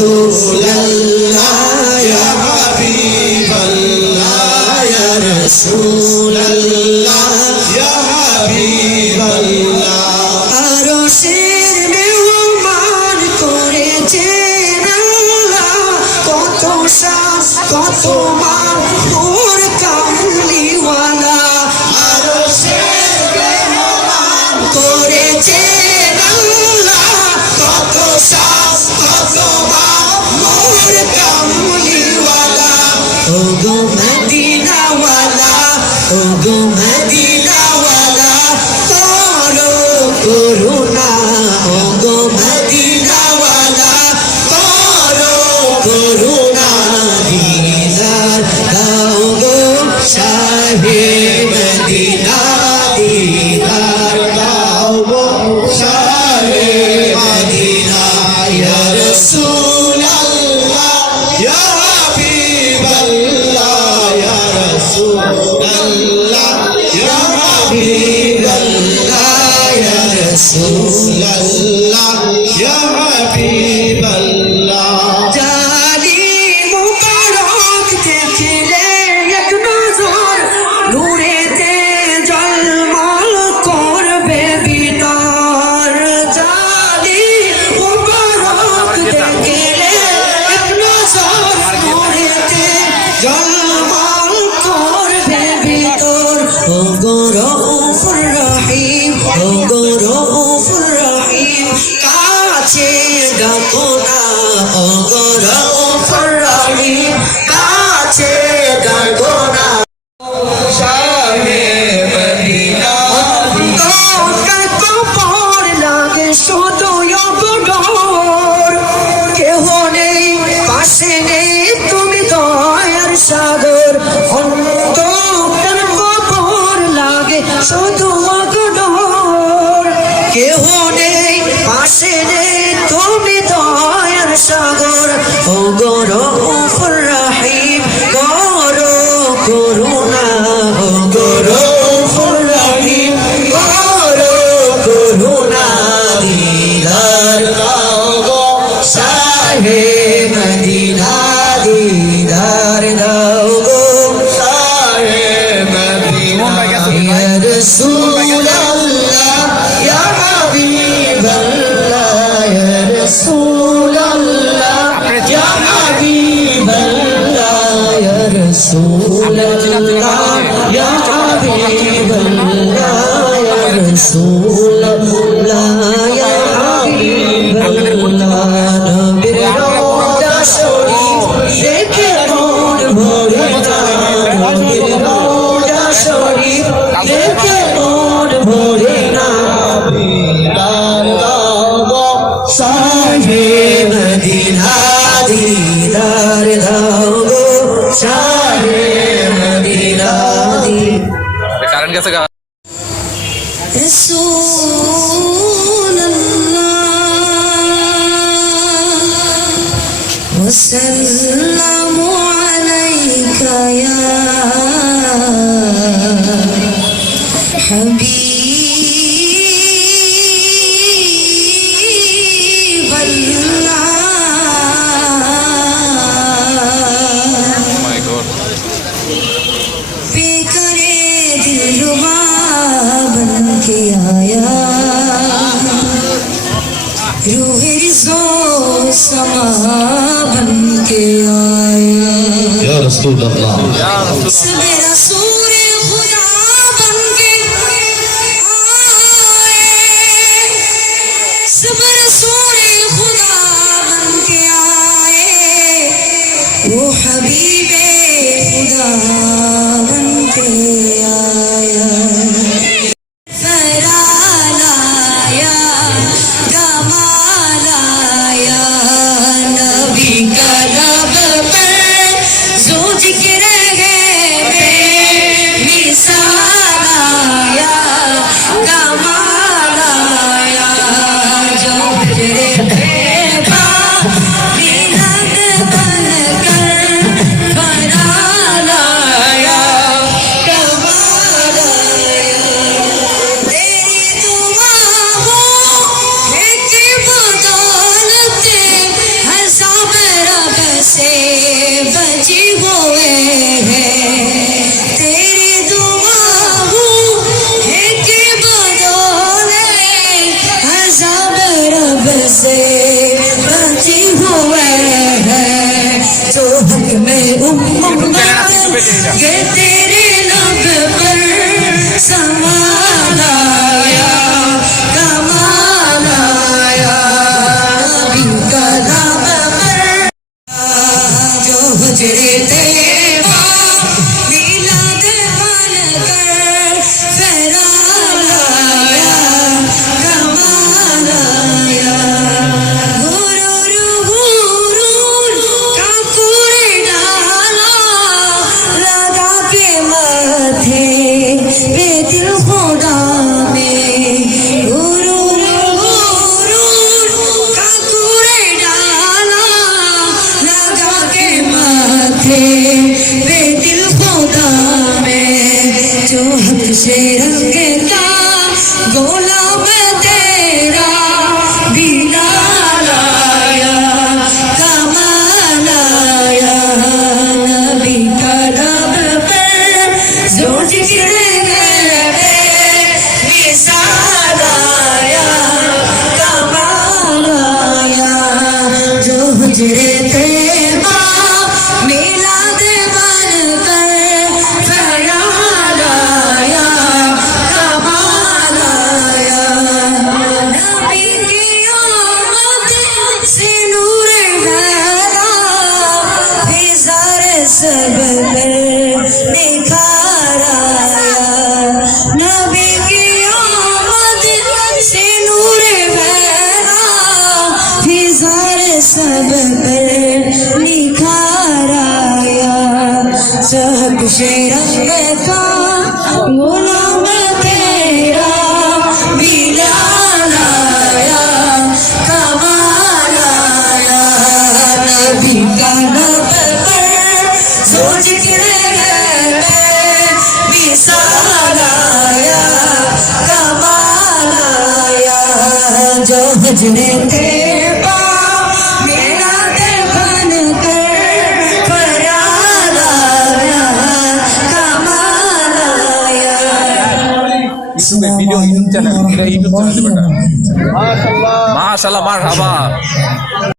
রাসূলুল্লাহ ইয়া হাবিবাল্লাহ ইয়া রাসূলুল্লাহ ইয়া হাবিবাল্লাহ আরশের মেহমান করেছেন আল্লাহ কত শান কত মান নূর কামলিওয়ালা আরশের মেহমান করেছেন আল্লাহ কত শান কত মান নূর কামলিওয়ালা ওগো মদিনাওয়ালা ওগো মদিনাওয়ালা করো করুণা ওগো মদিনাওয়ালা করো করুণা দিদার দাও গো শাহে মদিনা দিদার দাও গো শাহে মদিনা ইয়া রাসূলুল্লাহ ইয়া হাবিবাল্লাহ ইয়া রাসূলুল্লাহ ইয়া হাবিবাল্লাহ ইয়া রাসূলুল্লাহ ইয়া হাবিবাল্লাহ জানি মুবারক দেখলে এক নজর নূরেতে জলমল করবে ভিতর জানি মুবারক দেখলে এক নজর নূরেতে জলমল করবে ভিতর ওগো রউফুর রহিম ওগো রউফুর রহিম কাছে ডাকো না ওগো রউফুর রহিম কাছে ডাকো না শাহে মদিনা কবর লাগে শুধু অবডর কেহ নেই পাশে নেই তুমি দয়ার সাগর অন্ধকার কবর লাগে শুধু অবডর কেহ নেই পাশে নেই তুমি দয়ার সাগর ওগো রউফুর রহিম করো করুণা ওগো রউফুর রহিম করো করুণা দিদার দাও গো শাহে মদিনা দিদার দাও গো শাহে মদিনা ইয়া রাসূলুল্লাহ ইয়া হাবিবাল্লাহ ইয়া রাসূলুল্লাহ ইয়া হাবিবাল্লাহ ইয়া রাসূলুল্লাহ ইয়া হাবিবাল্লাহ ইয়া রাসূলুল্লাহ ইয়া হাবিবাল্লাহ নবীর রওজা শরীফ দেখে মন ভরে না নবীর রওজা শরীফ দেখে মন ভরে না দিদার দাও গো শাহে মদিনা দিদার দাও গো শাহে মদিনা কারেন্ট গেছে গা রাসূলুল্লাহ ওয়াসাল্লামু আলাইকা ইয়া হাবিবাল্লাহ মাই গড बेकरे दिलरुबा बन के आया रूहेर जो समा बन के आया या रसूल अल्लाह सबे रसूल खुदा बन के आए सब रसूल खुदा बन के आए वो हबीबे खुदा बन के आया फरालाया गमालाया नबी का लब पर जो जिक्र है बेमिसालाया गमालाया जो तेरे से बची हुए हैं जो हक में ये तेरे लब पर सवाल आया कमाल आया नबी कलाम पर जो हुजरे तेरा मिलाद बन कर फहराल आया कमाल आया हुरूर हुरूर का कूड़े डाला लगा के माथे पे दिल खुदा में हुरूर हुरूर का कूड़े डाला लगा के माथे पे दिल खुदा में जो हक से रंगता गुलाम तेरा बिलाल आया कमाल आया नबी कलाम पर जो जिक्र करे मिसाल आया कमाल आया जो हुजरे तेरा मिलाद बन कर फहराल आया कमाल आया नबी की आमद से नूर हैरा फिजार सब पर निखार आया नबी की आमद से नूर हैरा फिजार सब पर निखार आया सहक से रंग का गुलाम तेरा बिलाल आया कमाल आया नबी का लब पर जो जिक्र करे मिसाल आया कमाल आया जो हुजरे तेरा मेरा दफन कर फराल आया कमाल आया वीडियो यूट्यूब चैनल मेरा यूट्यूब चैनल बेटा माशाल्लाह मारहबा